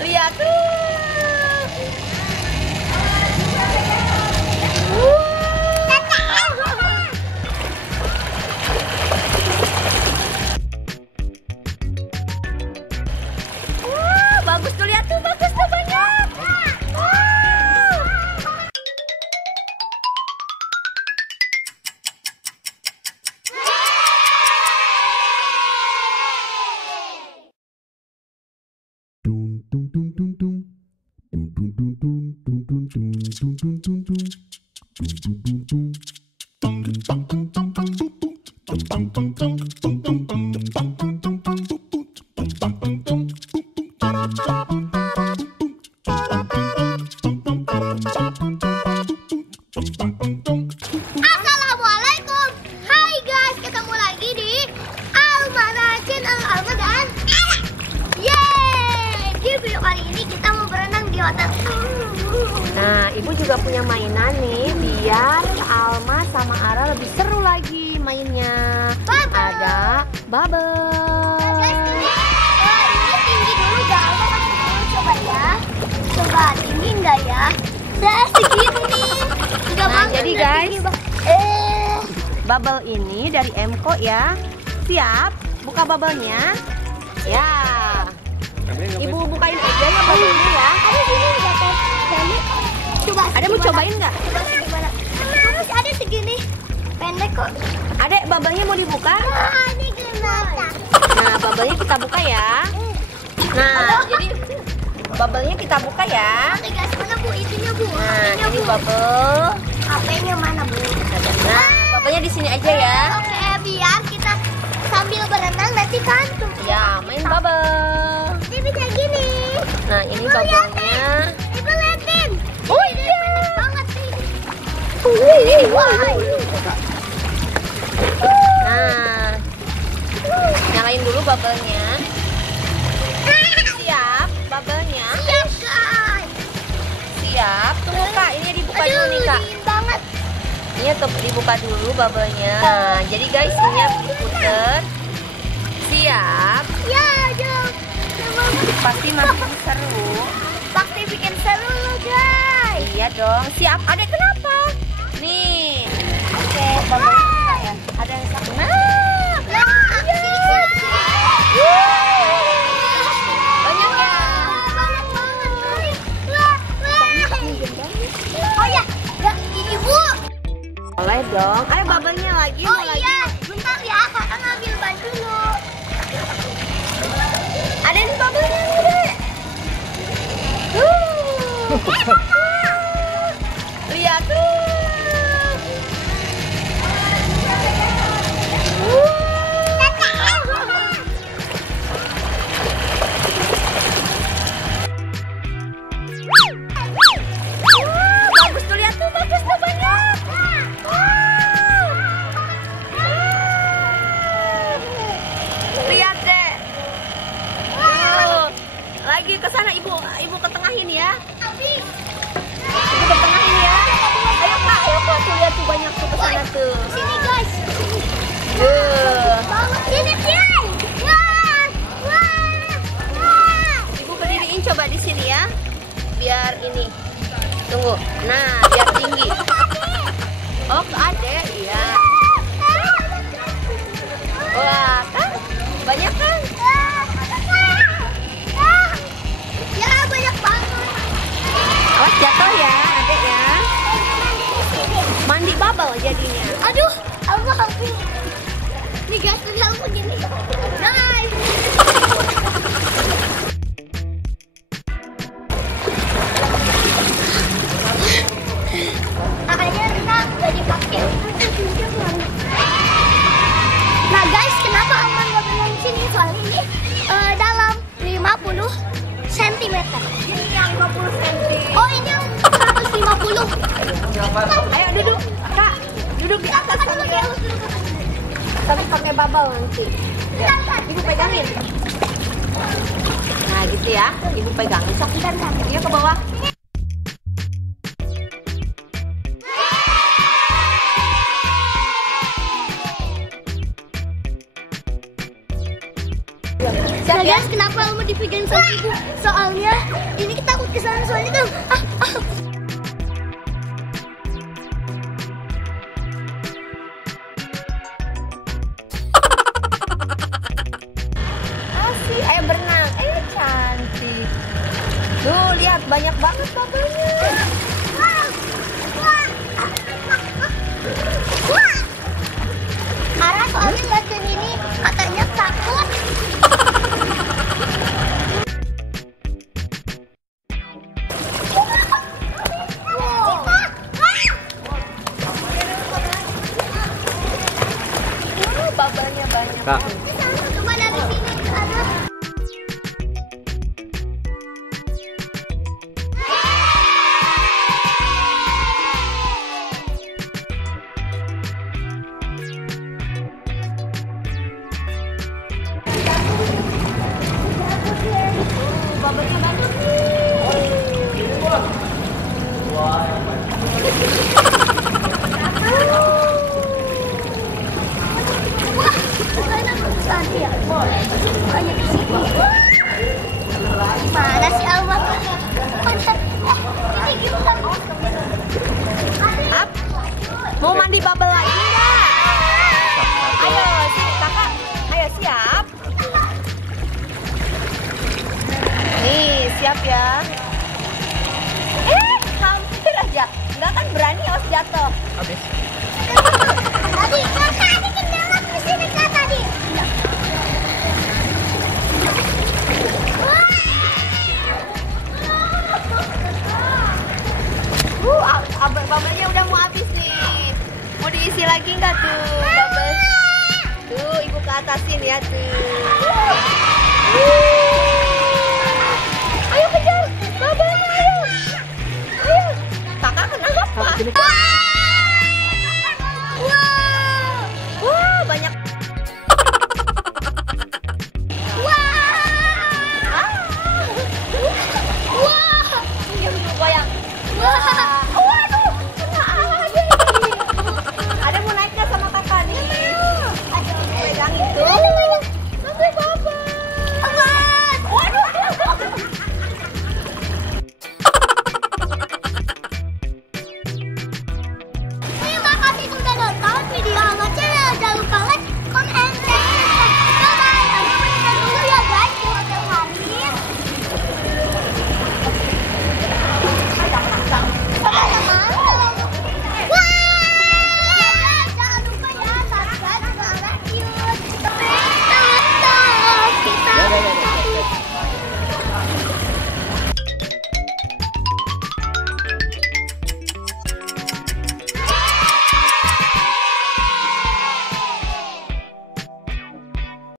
Lihat tuh. Bagus tuh, lihat tuh, bagus tuh banyak. Assalamualaikum. Hai guys, ketemu lagi di Almana Channel Alma dan Ella. Yeay! Di video kali ini kita mau berenang di hotel. Nah, ibu juga punya mainan nih, biar Alma sama Ara lebih seru lagi mainnya. Bubble. Ada bubble. Guys, ini tinggi dulu ya. Alma masih dulu, coba ya. Coba tinggi enggak ya? Nah, segini. Enggak Nah, banget, jadi udah guys, tinggi banget. Bubble ini dari Emco ya. Siap? Buka bubble-nya. Ya. Ibu bukain aja ya bubble-nya ya. Ada sini enggak teh? Coba. Ada mau cobain nggak? Coba segimana? Terus ada segini. Pendek kok. Adek, bubble-nya mau dibuka? Ini gimana? Nah, bubble-nya kita buka ya. Nah, jadi bubble-nya kita buka ya. Oke guys, mana bu? Itunya bu. Nah, HP-nya, ini Bu. bubble. HP-nya mana bu? Nah, bubble-nya di sini aja ya. Oke, biar kita sambil berenang nanti kantuk. Ya, main bubble. Ini bisa gini. Nah, ini Ibu liatin. bubble-nya. Ibu liatin. Oh Ini iya. panas banget sih. Wah. Nah, nyalain dulu bubble-nya. Siap, bubble-nya. Siap guys. Siap. Tunggu Kak, ini dibuka dulu Aduh, nih Kak. dingin banget. Ini tuh dibuka dulu bubble-nya. Nah, jadi guys, ini diputer. Siap. Ya, jom. Pasti masih seru. Pasti bikin seru loh guys. Iya dong. Siap. Adek kenapa? Nih. Oke, Bubble-nya ya. Ada yang satu. Nah. Nah, sini. Banyak ya. Banyak banget guys. Oh ya, ibu. Boleh dong. Ayo bubble-nya lagi. Oh mau lagi. iya, bentar ya, kakak ngambil ban dulu. Ada nih bubble-nya Dek. Lihat tuh. Bagus tuh, lihat tuh, bagus tuh banyak. Lihat deh. Lagi ke sana ibu ke tengahin ya. Ibu ke tengahin ya. Ayo Kak, tuh lihat tuh banyak tuh ke sana tuh. Sini guys. Sini sini. Wah, wah. Ibu berdiriin coba di sini ya. Biar ini. Tunggu. Nah, biar tinggi. Oh, ke adek, iya. Wah, kan? Banyak kan? Ya banyak banget. Awas jatuh ya, adek ya. Mandi bubble jadinya. Aduh, aku hampir. Nih guys, aku gini. Guys. Makanya kita nggak dipakai. Nah guys, kenapa Aman nggak berenang di sini? Soalnya ini dalam 50 cm. Ini yang 20 cm. Oh ini yang 150. Ayo duduk, Kak. Duduk di atas Dulu ya. Tapi pakai bubble nanti. Ya, ibu pegangin. Nah, gitu ya. Ibu pegangin. Sok kan kakinya ke bawah. Siap, guys, kenapa Alma dipegangin sama ibu? Soalnya ini takut kesana soalnya tuh. Asik, ayo berenang. Cantik. Tuh, lihat banyak banget bubble-nya. Karena soalnya liatin ini katanya takut. Bubble-nya banyak. Kak. Coba dari sini ke sana. Bubble-nya banyak. Mana sih Alma? Ini gimana? Up. Mau mandi bubble lagi nggak? Ayo, sini kakak. Ayo siap. Nih, siap ya. Hampir aja. Nggak kan berani, awas jatuh. Habis.